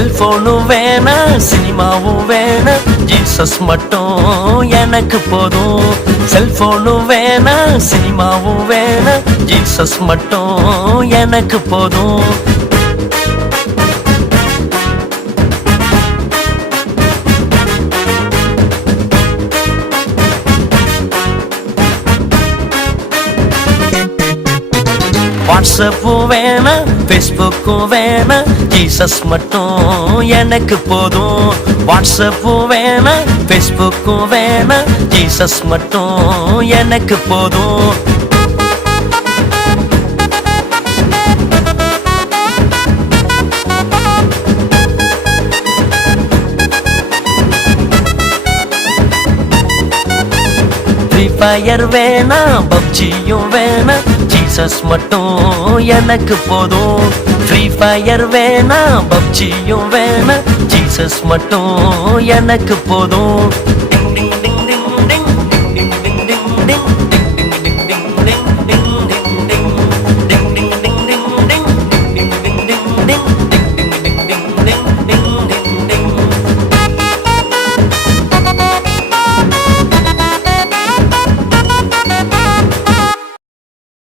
செல்போனும் வேணா சினிமாவும் வேணா ஜீசஸ் மட்டும் எனக்கு போதும். செல்போனும் வேணா சினிமாவும் வேணா ஜீசஸ் மட்டும் எனக்கு போதும். வாட்ஸ்அப்பும் வேணா ஃபேஸ்புக்கும் வேணா ஜீசஸ் மட்டும் எனக்கு போதும். வாட்ஸ்அப்பும் வேணா ஃபேஸ்புக்கும் வேணா ஜீசஸ் மட்டும் எனக்கு போதும். ஃப்ரீ ஃபயர் வேணா பப்ஜியும் வேணா ஜீசஸ் மட்டும் எனக்கு போதும். ஃப்ரீ ஃபயர் வேணா பப்ஜியும் வேணா ஜீசஸ் மட்டும் எனக்கு போதும்.